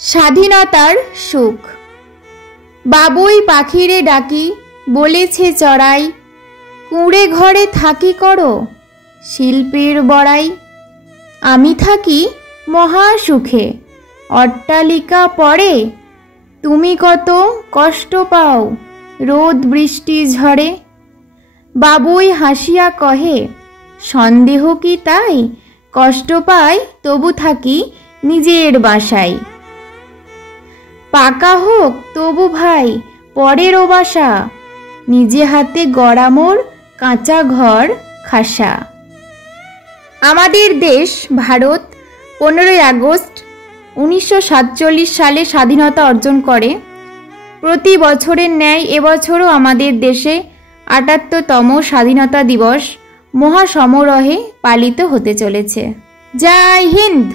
স্বাধীনতার সুখ। বাবুই পাখিরে ডাকি বলেছে চড়াই, কুঁড়ে ঘরে থাকি করো শিল্পের বড়াই। আমি থাকি মহা সুখে অট্টালিকা পড়ে, তুমি কত কষ্ট পাও রোদ বৃষ্টি ঝড়ে। বাবুই হাসিয়া কহে, সন্দেহ কি তাই, কষ্ট পাই তবু থাকি নিজের বাসায়। পাকা হোক তবু ভাই পরেরও বাসা, নিজে হাতে গড়া মোর কাঁচা ঘর খাসা। আমাদের দেশ ভারত 15ই আগস্ট 1947 সালে স্বাধীনতা অর্জন করে। প্রতি বছরের ন্যায় এবছরও আমাদের দেশে 78তম স্বাধীনতা দিবস মহাসমারোহে পালিত হতে চলেছে। জয় হিন্দ।